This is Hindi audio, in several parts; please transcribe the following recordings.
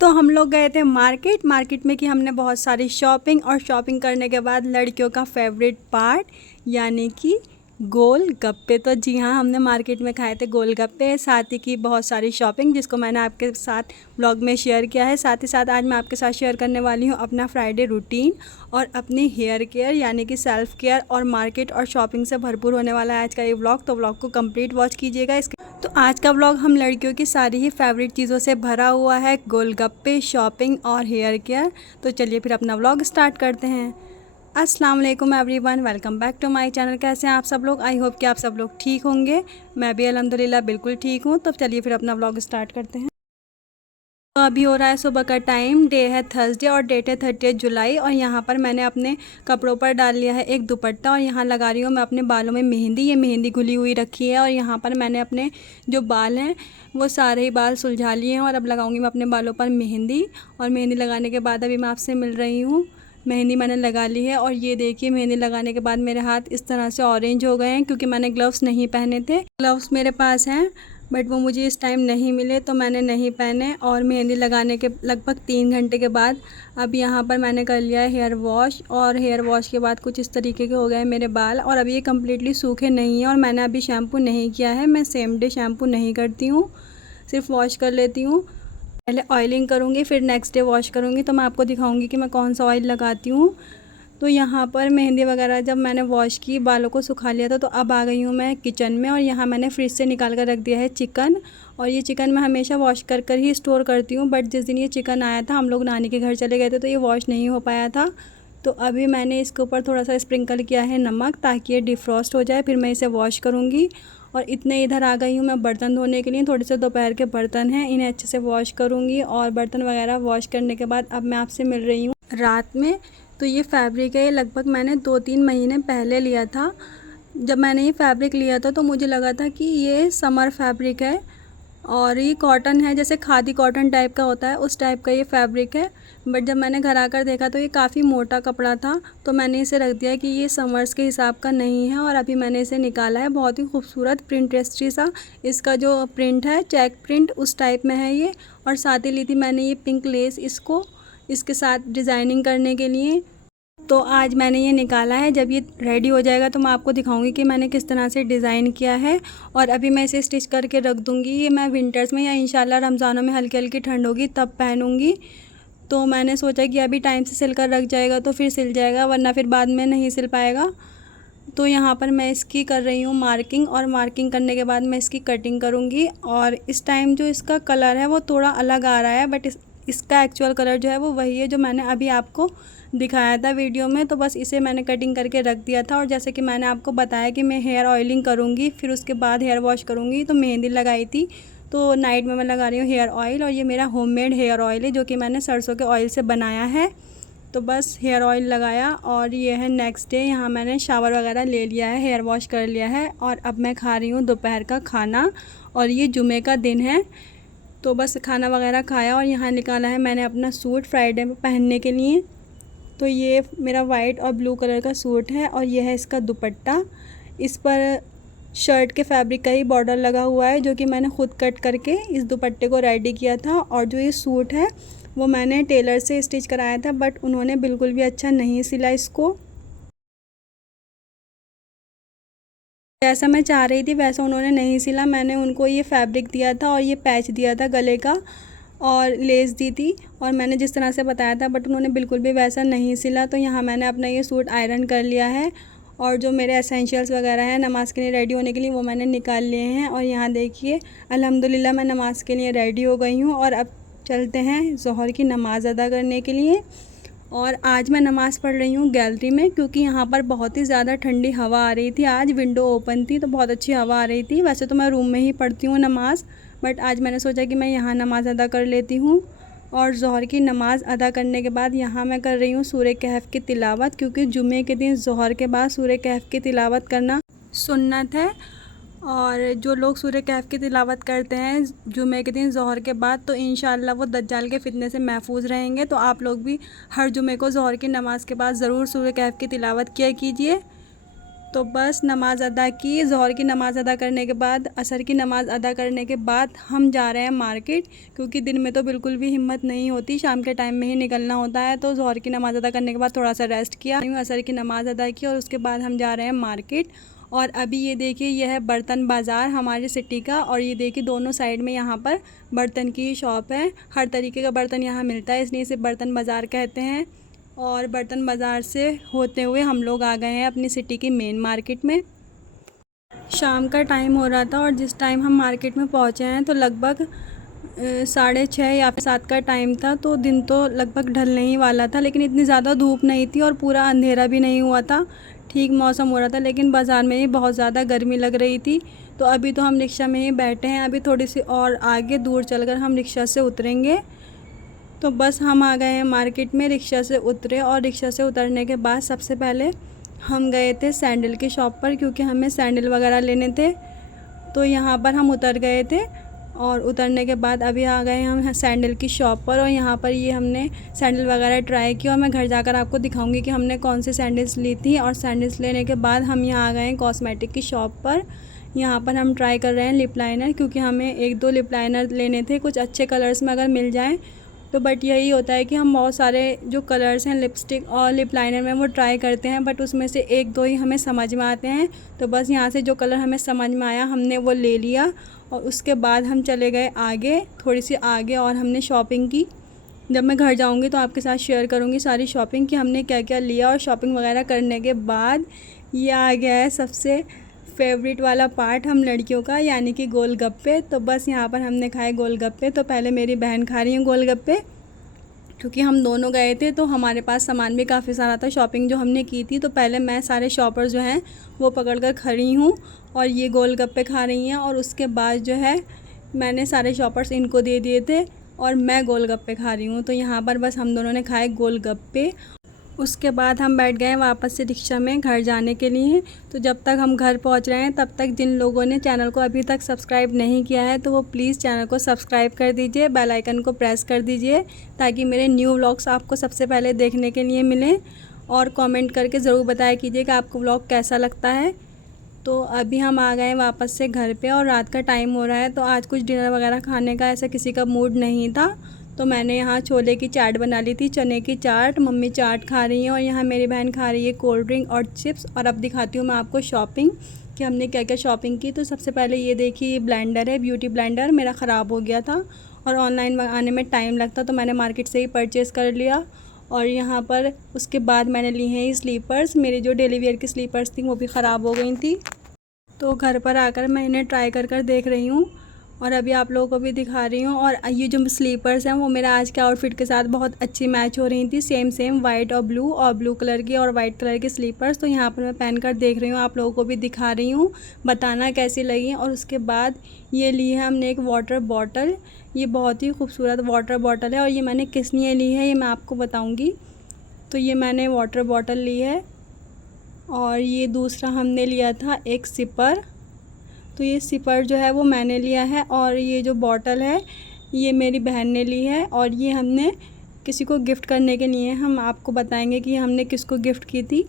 तो हम लोग गए थे मार्केट में कि हमने बहुत सारी शॉपिंग, और शॉपिंग करने के बाद लड़कियों का फेवरेट पार्ट यानी कि गोलगप्पे। तो जी हाँ, हमने मार्केट में खाए थे गोलगप्पे, साथ ही की बहुत सारी शॉपिंग जिसको मैंने आपके साथ व्लॉग में शेयर किया है। साथ ही साथ आज मैं आपके साथ शेयर करने वाली हूँ अपना फ्राइडे रूटीन और अपनी हेयर केयर यानी कि सेल्फ केयर, और मार्केट और शॉपिंग से भरपूर होने वाला है आज का ये व्लॉग। तो व्लॉग को कंप्लीट वॉच कीजिएगा। इसके तो आज का व्लॉग हम लड़कियों की सारी ही फेवरेट चीज़ों से भरा हुआ है, गोलगप्पे, शॉपिंग और हेयर केयर। तो चलिए फिर अपना व्लॉग स्टार्ट करते हैं। अस्सलाम वालेकुम everyone, welcome back to my channel. कैसे हैं आप सब लोग? आई होप कि आप सब लोग ठीक होंगे। मैं भी अल्हम्दुलिल्लाह बिल्कुल ठीक हूँ। तो चलिए फिर अपना व्लॉग स्टार्ट करते हैं। तो अभी हो रहा है सुबह का टाइम, डे है थर्सडे और डेट है 30 जुलाई। और यहाँ पर मैंने अपने कपड़ों पर डाल लिया है एक दुपट्टा, और यहाँ लगा रही हूँ मैं अपने बालों में मेहंदी। ये मेहंदी घुली हुई रखी है, और यहाँ पर मैंने अपने जो बाल हैं वो सारे ही बाल सुलझा लिए हैं, और अब लगाऊंगी मैं अपने बालों पर मेहंदी। और मेहंदी लगाने के बाद अभी मैं आपसे मिल रही हूँ। मेहंदी मैंने लगा ली है, और ये देखिए मेहंदी लगाने के बाद मेरे हाथ इस तरह से ऑरेंज हो गए हैं, क्योंकि मैंने ग्लव्स नहीं पहने थे। ग्लव्स मेरे पास हैं बट वो मुझे इस टाइम नहीं मिले, तो मैंने नहीं पहने। और मेहंदी लगाने के लगभग 3 घंटे के बाद अब यहाँ पर मैंने कर लिया है हेयर वॉश, और हेयर वॉश के बाद कुछ इस तरीके के हो गए मेरे बाल। और अभी ये कम्प्लीटली सूखे नहीं हैं, और मैंने अभी शैम्पू नहीं किया है। मैं सेम डे शैम्पू नहीं करती हूँ, सिर्फ वॉश कर लेती हूँ। पहले ऑयलिंग करूँगी, फिर नेक्स्ट डे वॉश करूँगी। तो मैं आपको दिखाऊँगी कि मैं कौन सा ऑयल लगाती हूँ। तो यहाँ पर मेहंदी वगैरह जब मैंने वॉश की, बालों को सुखा लिया था, तो अब आ गई हूँ मैं किचन में। और यहाँ मैंने फ्रिज से निकाल कर रख दिया है चिकन। और ये चिकन मैं हमेशा वॉश कर कर ही स्टोर करती हूँ, बट जिस दिन ये चिकन आया था, हम लोग नानी के घर चले गए थे, तो ये वॉश नहीं हो पाया था। तो अभी मैंने इसके ऊपर थोड़ा सा स्प्रिंकल किया है नमक, ताकि ये डिफ्रॉस्ट हो जाए, फिर मैं इसे वॉश करूँगी। और इतने इधर आ गई हूँ मैं बर्तन धोने के लिए। थोड़े से दोपहर के बर्तन हैं, इन्हें अच्छे से वॉश करूँगी। और बर्तन वगैरह वॉश करने के बाद अब मैं आपसे मिल रही हूँ रात में। तो ये फैब्रिक है, लगभग मैंने 2-3 महीने पहले लिया था। जब मैंने ये फैब्रिक लिया था तो मुझे लगा था कि ये समर फैब्रिक है, और ये कॉटन है, जैसे खादी कॉटन टाइप का होता है उस टाइप का ये फैब्रिक है। बट जब मैंने घर आकर देखा तो ये काफ़ी मोटा कपड़ा था, तो मैंने इसे रख दिया कि ये समर्स के हिसाब का नहीं है। और अभी मैंने इसे निकाला है। बहुत ही खूबसूरत प्रिंटेस्ट्री सा इसका जो प्रिंट है, चेक प्रिंट उस टाइप में है ये। और साथ ही ली थी मैंने ये पिंक लेस इसको इसके साथ डिज़ाइनिंग करने के लिए। तो आज मैंने ये निकाला है। जब ये रेडी हो जाएगा तो मैं आपको दिखाऊंगी कि मैंने किस तरह से डिज़ाइन किया है। और अभी मैं इसे स्टिच करके रख दूंगी। ये मैं विंटर्स में या इंशाल्लाह रमज़ानों में हल्की हल्की ठंड होगी तब पहनूंगी। तो मैंने सोचा कि अभी टाइम से सिल कर रख जाएगा तो फिर सिल जाएगा, वरना फिर बाद में नहीं सिल पाएगा। तो यहाँ पर मैं इसकी कर रही हूँ मार्किंग, और मार्किंग करने के बाद मैं इसकी कटिंग करूँगी। और इस टाइम जो इसका कलर है वो थोड़ा अलग आ रहा है, बट इसका एक्चुअल कलर जो है वो वही है जो मैंने अभी आपको दिखाया था वीडियो में। तो बस इसे मैंने कटिंग करके रख दिया था। और जैसे कि मैंने आपको बताया कि मैं हेयर ऑयलिंग करूँगी, फिर उसके बाद हेयर वॉश करूँगी। तो मेहंदी लगाई थी, तो नाइट में मैं लगा रही हूँ हेयर ऑयल। और ये मेरा होममेड हेयर ऑयल है, जो कि मैंने सरसों के ऑयल से बनाया है। तो बस हेयर ऑयल लगाया, और ये है नेक्स्ट डे। यहाँ मैंने शावर वगैरह ले लिया है, हेयर वॉश कर लिया है, और अब मैं खा रही हूँ दोपहर का खाना। और ये जुमे का दिन है, तो बस खाना वगैरह खाया। और यहाँ निकाला है मैंने अपना सूट फ्राइडे में पहनने के लिए। तो ये मेरा वाइट और ब्लू कलर का सूट है, और ये है इसका दुपट्टा। इस पर शर्ट के फैब्रिक का ही बॉर्डर लगा हुआ है, जो कि मैंने ख़ुद कट करके इस दुपट्टे को रेडी किया था। और जो ये सूट है वो मैंने टेलर से स्टिच कराया था, बट उन्होंने बिल्कुल भी अच्छा नहीं सिला इसको। जैसा मैं चाह रही थी वैसा उन्होंने नहीं सिला। मैंने उनको ये फैब्रिक दिया था, और ये पैच दिया था गले का, और लेस दी थी, और मैंने जिस तरह से बताया था, बट उन्होंने बिल्कुल भी वैसा नहीं सिला। तो यहाँ मैंने अपना ये सूट आयरन कर लिया है, और जो मेरे एसेंशियल्स वगैरह हैं नमाज़ के लिए रेडी होने के लिए वो मैंने निकाल लिए हैं। और यहाँ देखिए अल्हम्दुलिल्लाह मैं नमाज़ के लिए रेडी हो गई हूँ, और अब चलते हैं ज़ोहर की नमाज़ अदा करने के लिए। और आज मैं नमाज़ पढ़ रही हूँ गैलरी में, क्योंकि यहाँ पर बहुत ही ज़्यादा ठंडी हवा आ रही थी। आज विंडो ओपन थी तो बहुत अच्छी हवा आ रही थी। वैसे तो मैं रूम में ही पढ़ती हूँ नमाज़, बट आज मैंने सोचा कि मैं यहाँ नमाज़ अदा कर लेती हूँ। और ज़ोहर की नमाज़ अदा करने के बाद यहाँ मैं कर रही हूँ सूरह कहफ़ की तिलावत, क्योंकि जुमे के दिन ज़ोहर के बाद सूरह कहफ़ की तिलावत करना सुन्नत है। और जो लोग सूरह कहफ़ की तिलावत करते हैं जुमे के दिन ज़ोहर के बाद, तो इंशाअल्लाह वो दज्जाल के फितने से महफूज रहेंगे। तो आप लोग भी हर जुमे को ज़ोहर की नमाज़ के बाद ज़रूर सूरह कहफ़ की तिलावत किया कीजिए। तो बस नमाज़ अदा की, ज़ोहर की नमाज़ अदा करने के बाद, असर की नमाज़ अदा करने के बाद हम जा रहे हैं मार्केट, क्योंकि दिन में तो बिल्कुल भी हिम्मत नहीं होती, शाम के टाइम में ही निकलना होता है। तो ज़ोहर की नमाज़ अदा करने के बाद थोड़ा सा रेस्ट किया, असर की नमाज़ अदा की और उसके बाद हम जा रहे हैं मार्केट। और अभी ये देखिए, यह है बर्तन बाज़ार हमारी सिटी का, और ये देखिए दोनों साइड में यहाँ पर बर्तन की शॉप है। हर तरीके का बर्तन यहाँ मिलता है, इसलिए इसे बर्तन बाज़ार कहते हैं। और बर्तन बाज़ार से होते हुए हम लोग आ गए हैं अपनी सिटी की मेन मार्केट में। शाम का टाइम हो रहा था और जिस टाइम हम मार्केट में पहुँचे हैं तो लगभग 6:30 या फिर 7 का टाइम था। तो दिन तो लगभग ढलने ही वाला था, लेकिन इतनी ज़्यादा धूप नहीं थी और पूरा अंधेरा भी नहीं हुआ था, ठीक मौसम हो रहा था। लेकिन बाज़ार में ही बहुत ज़्यादा गर्मी लग रही थी। तो अभी तो हम रिक्शा में ही बैठे हैं, अभी थोड़ी सी और आगे दूर चलकर हम रिक्शा से उतरेंगे। तो बस हम आ गए हैं मार्केट में, रिक्शा से उतरे और रिक्शा से उतरने के बाद सबसे पहले हम गए थे सैंडल की शॉप पर, क्योंकि हमें सैंडल वगैरह लेने थे। तो यहाँ पर हम उतर गए थे और उतरने के बाद अभी आ गए हम सैंडल की शॉप पर, और यहाँ पर ये हमने सैंडल वगैरह ट्राई किया और मैं घर जाकर आपको दिखाऊंगी कि हमने कौन से सैंडल्स ली थी। और सैंडल्स लेने के बाद हम यहाँ आ गए हैं कॉस्मेटिक की शॉप पर। यहाँ पर हम ट्राई कर रहे हैं लिप लाइनर, क्योंकि हमें 1-2 लिप लाइनर लेने थे कुछ अच्छे कलर्स में अगर मिल जाएँ तो। बट यही होता है कि हम बहुत सारे जो कलर्स हैं लिपस्टिक और लिप लाइनर में वो ट्राई करते हैं, बट उसमें से 1-2 ही हमें समझ में आते हैं। तो बस यहाँ से जो कलर हमें समझ में आया हमने वो ले लिया, और उसके बाद हम चले गए आगे, थोड़ी सी आगे, और हमने शॉपिंग की। जब मैं घर जाऊँगी तो आपके साथ शेयर करूँगी सारी शॉपिंग कि हमने क्या क्या लिया। और शॉपिंग वगैरह करने के बाद ये आ गया है सबसे फेवरेट वाला पार्ट हम लड़कियों का, यानी कि गोलगप्पे। तो बस यहाँ पर हमने खाए गोलगप्पे। तो पहले मेरी बहन खा रही है गोलगप्पे, क्योंकि हम दोनों गए थे तो हमारे पास सामान भी काफ़ी सारा था शॉपिंग जो हमने की थी। तो पहले मैं सारे शॉपर जो हैं वो पकड़ कर खड़ी हूँ और ये गोलगप्पे खा रही हैं। और उसके बाद जो है मैंने सारे शॉपर्स इनको दे दिए थे और मैं गोलगप्पे खा रही हूँ। तो यहाँ पर बस हम दोनों ने खाए गोलगप्पे। उसके बाद हम बैठ गए वापस से रिक्शा में घर जाने के लिए। तो जब तक हम घर पहुंच रहे हैं तब तक जिन लोगों ने चैनल को अभी तक सब्सक्राइब नहीं किया है तो वो प्लीज़ चैनल को सब्सक्राइब कर दीजिए, बेल आइकन को प्रेस कर दीजिए, ताकि मेरे न्यू व्लॉग्स आपको सबसे पहले देखने के लिए मिलें। और कमेंट करके ज़रूर बताया कीजिए कि आपको व्लॉग कैसा लगता है। तो अभी हम आ गए वापस से घर पे और रात का टाइम हो रहा है। तो आज कुछ डिनर वगैरह खाने का ऐसा किसी का मूड नहीं था, तो मैंने यहाँ छोले की चाट बना ली थी, चने की चाट। मम्मी चाट खा रही हैं और यहाँ मेरी बहन खा रही है कोल्ड ड्रिंक और चिप्स। और अब दिखाती हूँ मैं आपको शॉपिंग कि हमने क्या क्या शॉपिंग की। तो सबसे पहले ये देखिए, ये ब्लेंडर है, ब्यूटी ब्लेंडर, मेरा ख़राब हो गया था और ऑनलाइन मंगाने में टाइम लगता, तो मैंने मार्केट से ही परचेज़ कर लिया। और यहाँ पर उसके बाद मैंने ली हैं ये स्लीपर्स, मेरी जो डेली वेयर की स्लीपर्स थी वो भी ख़राब हो गई थी। तो घर पर आकर मैं इन्हें ट्राई कर देख रही हूँ और अभी आप लोगों को भी दिखा रही हूँ। और ये जो स्लीपर्स हैं वो मेरा आज के आउटफिट के साथ बहुत अच्छी मैच हो रही थी, सेम वाइट और ब्लू कलर की और वाइट कलर की स्लीपर्स। तो यहाँ पर मैं पहन कर देख रही हूँ, आप लोगों को भी दिखा रही हूँ, बताना कैसी लगी। और उसके बाद ये ली है हमने एक वाटर बॉटल, ये बहुत ही खूबसूरत वाटर बॉटल है और ये मैंने किस लिए ली है ये मैं आपको बताऊँगी। तो ये मैंने वाटर बॉटल ली है। और ये दूसरा हमने लिया था एक सिपर, तो ये सिपर जो है वो मैंने लिया है। और ये जो बॉटल है ये मेरी बहन ने ली है और ये हमने किसी को गिफ्ट करने के लिए, हम आपको बताएंगे कि हमने किसको गिफ्ट की थी,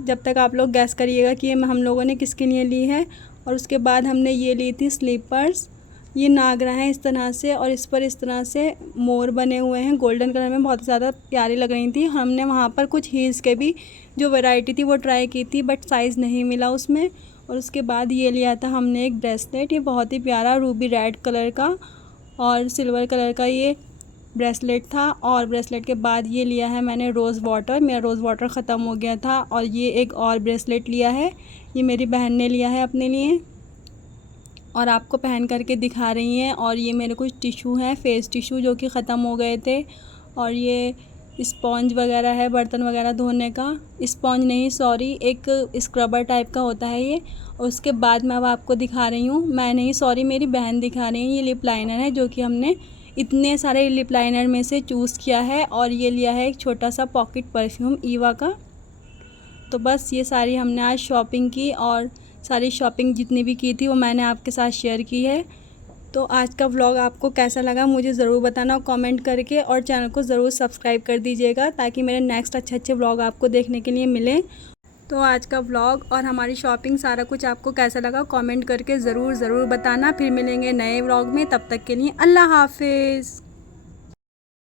जब तक आप लोग गैस करिएगा कि ये हम लोगों ने किसके लिए ली है। और उसके बाद हमने ये ली थी स्लीपर्स, ये नागरा है इस तरह से और इस पर इस तरह से मोर बने हुए हैं गोल्डन कलर में, बहुत ज़्यादा प्यारी लग रही थी। हमने वहाँ पर कुछ हील्स के भी जो वैरायटी थी वो ट्राई की थी, बट साइज़ नहीं मिला उसमें। और उसके बाद ये लिया था हमने एक ब्रेसलेट, ये बहुत ही प्यारा रूबी रेड कलर का और सिल्वर कलर का ये ब्रेसलेट था। और ब्रेसलेट के बाद ये लिया है मैंने रोज़ वाटर, मेरा रोज़ वाटर ख़त्म हो गया था। और ये एक और ब्रेसलेट लिया है, ये मेरी बहन ने लिया है अपने लिए और आपको पहन करके दिखा रही हैं। और ये मेरे कुछ टिशू हैं, फेस टिशू जो कि ख़त्म हो गए थे। और ये स्पॉन्ज वगैरह है बर्तन वगैरह धोने का, स्पॉन्ज नहीं सॉरी, एक स्क्रबर टाइप का होता है ये। और उसके बाद मैं अब आपको दिखा रही हूँ, मैं नहीं सॉरी मेरी बहन दिखा रही है, ये लिप लाइनर है जो कि हमने इतने सारे लिप लाइनर में से चूज़ किया है। और ये लिया है एक छोटा सा पॉकेट परफ्यूम ईवा का। तो बस ये सारी हमने आज शॉपिंग की और सारी शॉपिंग जितनी भी की थी वो मैंने आपके साथ शेयर की है। तो आज का व्लॉग आपको कैसा लगा मुझे ज़रूर बताना कमेंट करके, और चैनल को ज़रूर सब्सक्राइब कर दीजिएगा ताकि मेरे नेक्स्ट अच्छे व्लॉग आपको देखने के लिए मिलें। तो आज का व्लॉग और हमारी शॉपिंग सारा कुछ आपको कैसा लगा कमेंट करके ज़रूर बताना। फिर मिलेंगे नए व्लॉग में, तब तक के लिए अल्लाह हाफिज़।